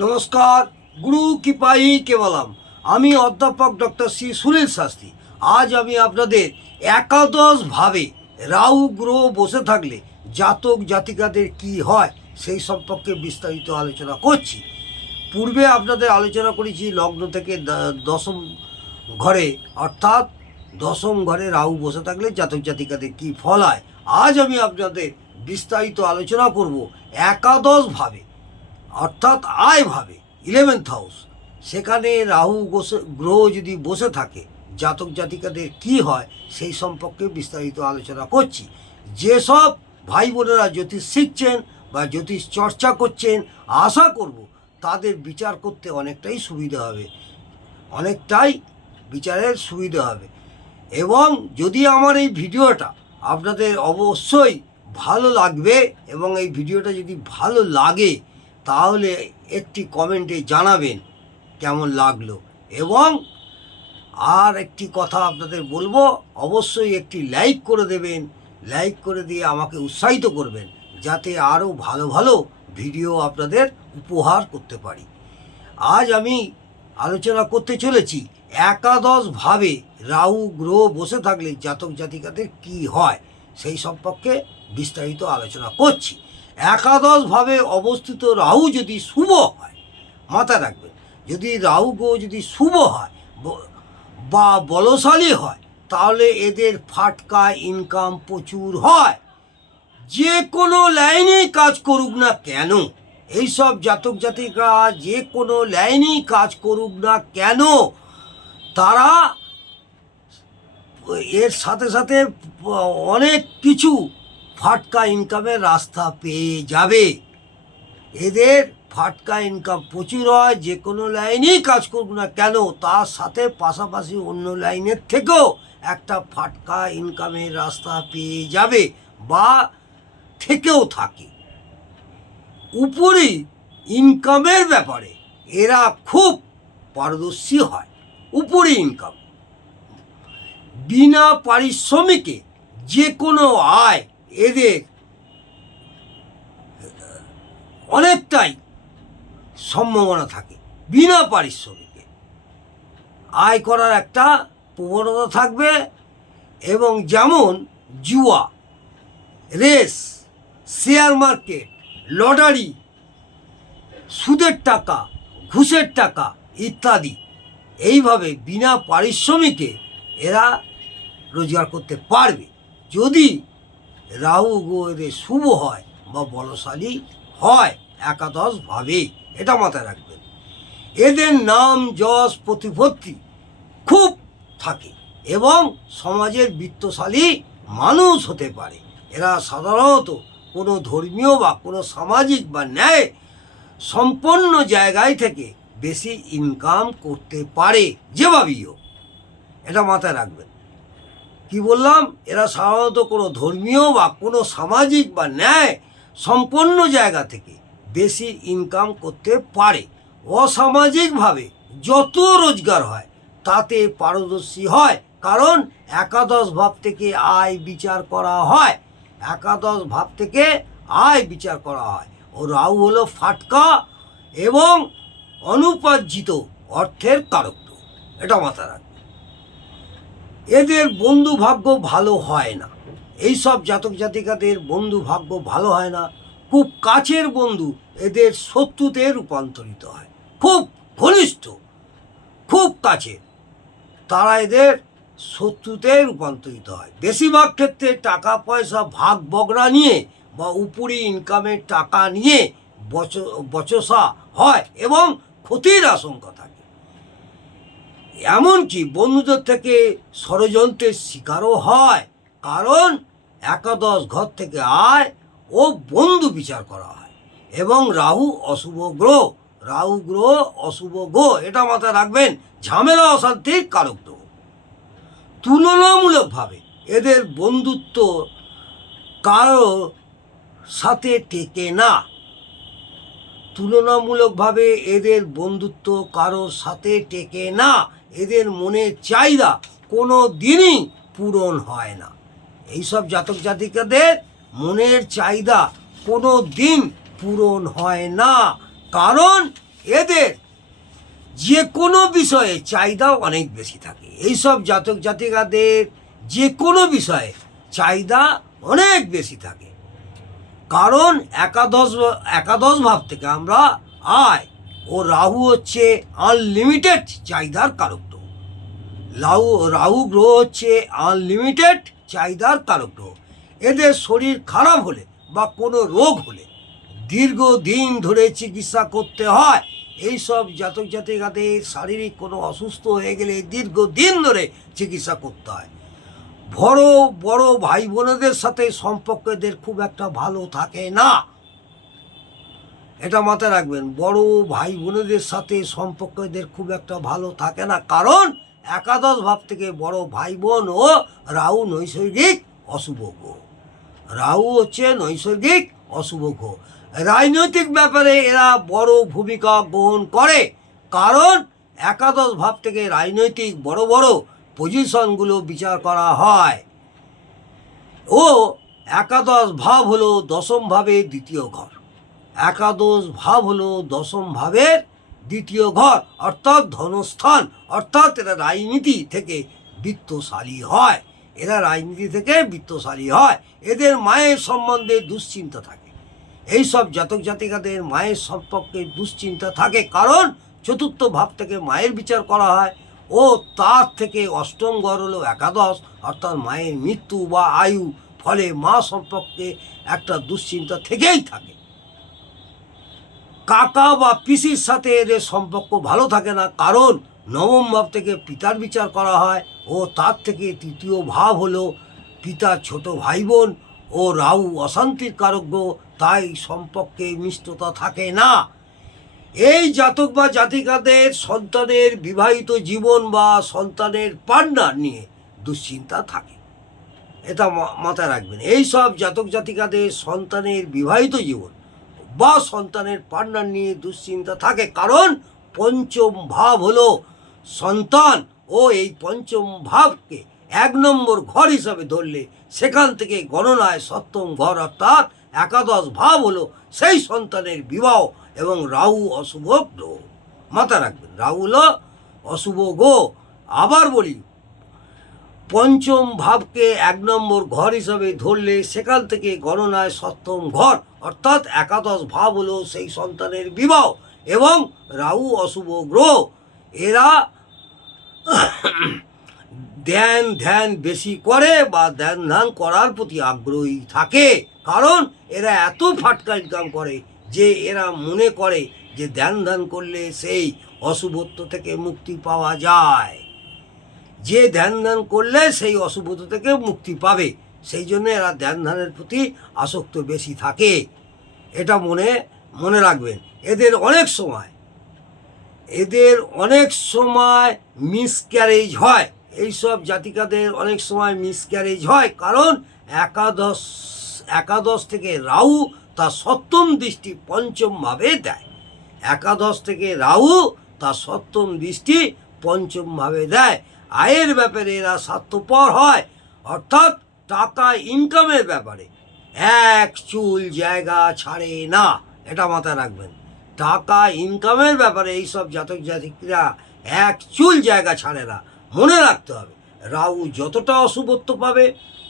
নমস্কার, গুরু কৃপাই কেবলম। আমি অধ্যাপক ডক্টর শ্রী সুনীল শাস্ত্রী। আজ আমি আপনাদের একাদশভাবে রাহু গ্রহ বসে থাকলে জাতক জাতিকাদের কি হয় সেই সম্পর্কে বিস্তারিত আলোচনা করছি। পূর্বে আপনাদের আলোচনা করেছি লগ্ন থেকে দশম ঘরে, অর্থাৎ দশম ঘরে রাহু বসে থাকলে জাতক জাতিকাদের কি ফল হয়। আজ আমি আপনাদের বিস্তারিত আলোচনা করব একাদশভাবে, অর্থাৎ আয়ভাবে, 11th হাউস, সেখানে রাহু গ্রহ যদি বসে থাকে জাতক জাতিকাদের কি হয় সেই সম্পর্কে বিস্তারিত আলোচনা করছি। যেসব ভাই বোনেরা জ্যোতিষ শিখছেন বা জ্যোতিষ চর্চা করছেন, আশা করব তাদের বিচার করতে অনেকটাই সুবিধা হবে, অনেকটাই বিচারের সুবিধা হবে। এবং যদি আমার এই ভিডিওটা আপনাদের অবশ্যই ভালো লাগবে এবং এই ভিডিওটা যদি ভালো লাগে তাহলে একটি কমেন্টে জানাবেন কেমন লাগলো। এবং আর একটি কথা আপনাদের বলবো, অবশ্যই একটি লাইক করে দেবেন। লাইক করে দিয়ে আমাকে উৎসাহিত করবেন যাতে আরও ভালো ভালো ভিডিও আপনাদের উপহার করতে পারি। আজ আমি আলোচনা করতে চলেছি একাদশভাবে রাহু গ্রহ বসে থাকলে জাতক জাতিকাদের কি হয় সেই সম্পর্কে বিস্তারিত আলোচনা করছি। একাদশভাবে অবস্থিত রাহু যদি শুভ হয়, মাথায় রাখবেন, যদি রাহু গ্রহ যদি শুভ হয় বা বলশালী হয় তাহলে এদের ফাটকা ইনকাম প্রচুর হয়। যে কোনো লাইনেই কাজ করুক না কেন, এইসব জাতক জাতিকা যে কোনো লাইনেই কাজ করুক না কেন, তারা এর সাথে সাথে অনেক কিছু ফাটকা ইনকামের রাস্তা পেয়ে যাবে। এদের ফাটকা ইনকাম প্রচুর হয়। যে কোনো লাইনেই কাজ করুক না কেন তার সাথে পাশাপাশি অন্য লাইনের থেকেও একটা ফাটকা ইনকামের রাস্তা পেয়ে যাবে বা থেকেও থাকে। উপরি ইনকামের ব্যাপারে এরা খুব পারদর্শী হয়। উপরি ইনকাম, বিনা পারিশ্রমিকে যে কোনো আয় এদের অনেকটাই সম্ভাবনা থাকে। বিনা পারিশ্রমিকে আয় করার একটা প্রবণতা থাকবে। এবং যেমন জুয়া, রেস, শেয়ার মার্কেট, লটারি, সুদের টাকা, ঘুষের টাকা ইত্যাদি, এইভাবে বিনা পারিশ্রমিকে এরা রোজগার করতে পারবে যদি রাহু গ্রহ এদের শুভ হয় বা বলশালী হয় একাদশভাবে। এটা মাথায় রাখবেন। এদের নাম যশ প্রতিপত্তি খুব থাকে এবং সমাজের বিত্তশালী মানুষ হতে পারে। এরা সাধারণত কোনো ধর্মীয় বা কোনো সামাজিক বা ন্যায় সম্পন্ন জায়গায় থেকে বেশি ইনকাম করতে পারে, যেভাবেই হোক। এটা মাথায় রাখবেন। কি বললাম? এরা সাধারণত কোনো ধর্মীয় বা কোনো সামাজিক বা ন্যায় সম্পন্ন জায়গা থেকে বেশি ইনকাম করতে পারে। অসামাজিকভাবে যত রোজগার হয় তাতে পারদর্শী হয়, কারণ একাদশ ভাব থেকে আয় বিচার করা হয়। একাদশ ভাব থেকে আয় বিচার করা হয়। ও রাহু হলো ফাটকা এবং অনুপার্জিত অর্থের কারক। এটা মাথায় রাখবে। এদের বন্ধু ভাগ্য ভালো হয় না। এইসব জাতক জাতিকাদের বন্ধু ভাগ্য ভালো হয় না। খুব কাছের বন্ধু এদের শত্রুতে রূপান্তরিত হয়। খুব ঘনিষ্ঠ, খুব কাছের, তারা এদের শত্রুতে রূপান্তরিত হয়। বেশিরভাগ ক্ষেত্রে টাকা পয়সা ভাগ বগড়া নিয়ে বা উপরি ইনকামের টাকা নিয়ে বচসা হয় এবং ক্ষতির আশঙ্কা থাকে। এমনকি বন্ধুদের থেকে ষড়যন্ত্রের শিকারও হয়, কারণ একাদশ ঘর থেকে আয় ও বন্ধু বিচার করা হয়। এবং রাহু অশুভ গ্রহ, রাহু গ্রহ অশুভ গ্রহ, এটা মাথায় রাখবেন, ঝামেলা অশান্তির কারক গ্রহ। তুলনামূলকভাবে এদের বন্ধুত্ব কারো সাথে টেকে না। তুলনামূলকভাবে এদের বন্ধুত্ব কারোর সাথে টেকে না। এদের মনের চাহিদা কোনো দিনই পূরণ হয় না। এইসব জাতক জাতিকাদের মনের চাহিদা কোনো দিন পূরণ হয় না, কারণ এদের যে কোনো বিষয়ে চাহিদা অনেক বেশি থাকে। এইসব জাতক জাতিকাদের যে কোনো বিষয়ে চাহিদা অনেক বেশি থাকে, কারণ একাদশ ভাব থেকে আমরা আয় ও রাহু হচ্ছে আনলিমিটেড চাহিদার কারক গ্রহ। রাহু গ্রহ হচ্ছে আনলিমিটেড চাহিদার কারক গ্রহ। এদের শরীর খারাপ হলে বা কোনো রোগ হলে দীর্ঘদিন ধরে চিকিৎসা করতে হয়। এইসব জাতক জাতিকাদের শারীরিক কোনো অসুস্থ হয়ে গেলে দীর্ঘদিন ধরে চিকিৎসা করতে হয়। বড় বড় ভাই বোনেদের সাথে সম্পর্ক এদের খুব একটা ভালো থাকে না, এটা মাথায় রাখবেন। বড় ভাই বোনেদের সাথে সম্পর্ক এদের খুব একটা ভালো থাকে না, কারণ একাদশ ভাব থেকে বড় ভাই বোন ও রাহু নৈসর্গিক অশুভ গ্রহ। রাহু হচ্ছে নৈসর্গিক অশুভ গ্রহ। রাজনৈতিক ব্যাপারে এরা বড় ভূমিকা গ্রহণ করে, কারণ একাদশ ভাব থেকে রাজনৈতিক বড় বড় পজিশনগুলো বিচার করা হয়। ও একাদশ ভাব হলো দশম ভাবের দ্বিতীয় ঘর। একাদশ ভাব হলো দশম ভাবের দ্বিতীয় ঘর, অর্থাৎ ধনস্থান। অর্থাৎ এরা রাজনীতি থেকে বিত্তশালী হয়। এদের মায়ের সম্বন্ধে দুশ্চিন্তা থাকে। এইসব জাতক জাতিকাদের মায়ের সম্পর্কে দুশ্চিন্তা থাকে, কারণ চতুর্থ ভাব থেকে মায়ের বিচার করা হয় ও তার থেকে অষ্টম ঘর হলো একাদশ, অর্থাৎ মায়ের মৃত্যু বা আয়ু। ফলে মা সম্পর্কে একটা দুশ্চিন্তা থেকেই থাকে। কাকা বা পিসির সাথে এদের সম্পর্ক ভালো থাকে না, কারণ নবম ভাব থেকে পিতার বিচার করা হয় ও তার থেকে তৃতীয় ভাব হলো পিতার ছোট ভাই বোন ও রাহু অশান্তির কারক গ্রহ, তাই সম্পর্কে মিষ্টতা থাকে না। এই জাতক বা জাতিকাদের সন্তানের বিবাহিত জীবন বা সন্তানের পার্টনার নিয়ে দুশ্চিন্তা থাকে, এটা মাথায় রাখবেন। এই সব জাতক জাতিকাদের সন্তানের বিবাহিত জীবন বা সন্তানের পার্টনার নিয়ে দুশ্চিন্তা থাকে, কারণ পঞ্চম ভাব হলো সন্তান ও এই পঞ্চম ভাবকে 1 নম্বর ঘর হিসাবে ধরলে সেখান থেকে গণনায় সপ্তম ঘর অর্থাৎ একাদশ ভাব হলো সেই সন্তানের বিবাহ। এবং রাহু অশুভ গ্রহ, মাথা রাখবেন, রাহু হলো অশুভ গ্রহ। আবার বলি, পঞ্চম ভাবকে 1 নম্বর ঘর হিসাবে ধরলে সেখান থেকে গণনায় সপ্তম ঘর অর্থাৎ একাদশ ভাব হলো সেই সন্তানের বিবাহ। এবং রাহু অশুভ গ্রহ। এরা ধ্যান বেশি করে বা ধ্যান করার প্রতি আগ্রহী থাকে, কারণ এরা এত ফাটকা ইনকাম করে যে এরা মনে করে যে ধ্যান করলে সেই অশুভত্ব থেকে মুক্তি পাওয়া যায়। যে ধ্যান করলে সেই অশুভত্ব থেকে মুক্তি পাবে, সেই জন্য এরা ধ্যানের প্রতি আসক্ত বেশি থাকে, এটা মনে রাখবেন। এদের অনেক সময় মিসক্যারেজ হয়। এইসব জাতিকাদের অনেক সময় মিসক্যারেজ হয়, কারণ একাদশ থেকে রাহু তার সপ্তম দৃষ্টি পঞ্চম ভাবে দেয়। একাদশ থেকে রাহু তার সপ্তম দৃষ্টি পঞ্চম ভাবে দেয়। আয়ের ব্যাপারে এরা স্বার্থপর হয়, অর্থাৎ টাকা ইনকামের ব্যাপারে এক চুল জায়গা ছাড়ে না, এটা মাথায় রাখবেন। টাকা ইনকামের ব্যাপারে এইসব জাতক জাতিকরা এক চুল জায়গা ছাড়ে না, মনে রাখতে হবে। রাহু যতটা অশুভত্ব পাবে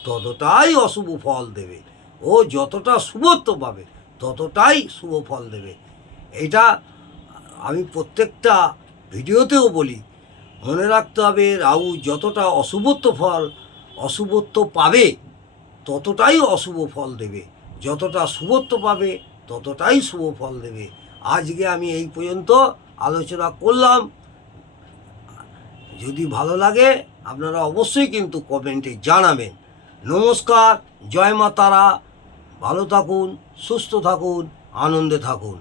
ততটাই অশুভ ফল দেবে, ও যতটা শুভত্ব পাবে ততটাই শুভ ফল দেবে। এটা আমি প্রত্যেকটা ভিডিওতেও বলি, মনে রাখতে হবে। রাহু যতটা অশুভত্ব পাবে ততটাই অশুভ ফল দেবে, যতটা শুভত্ব পাবে ততটাই শুভ ফল দেবে। আজকে আমি এই পর্যন্ত আলোচনা করলাম। যদি ভালো লাগে আপনারা অবশ্যই কিন্তু কমেন্টে জানাবেন। নমস্কার, জয় মা তারা। ভালো থাকুন, সুস্থ থাকুন, আনন্দে থাকুন।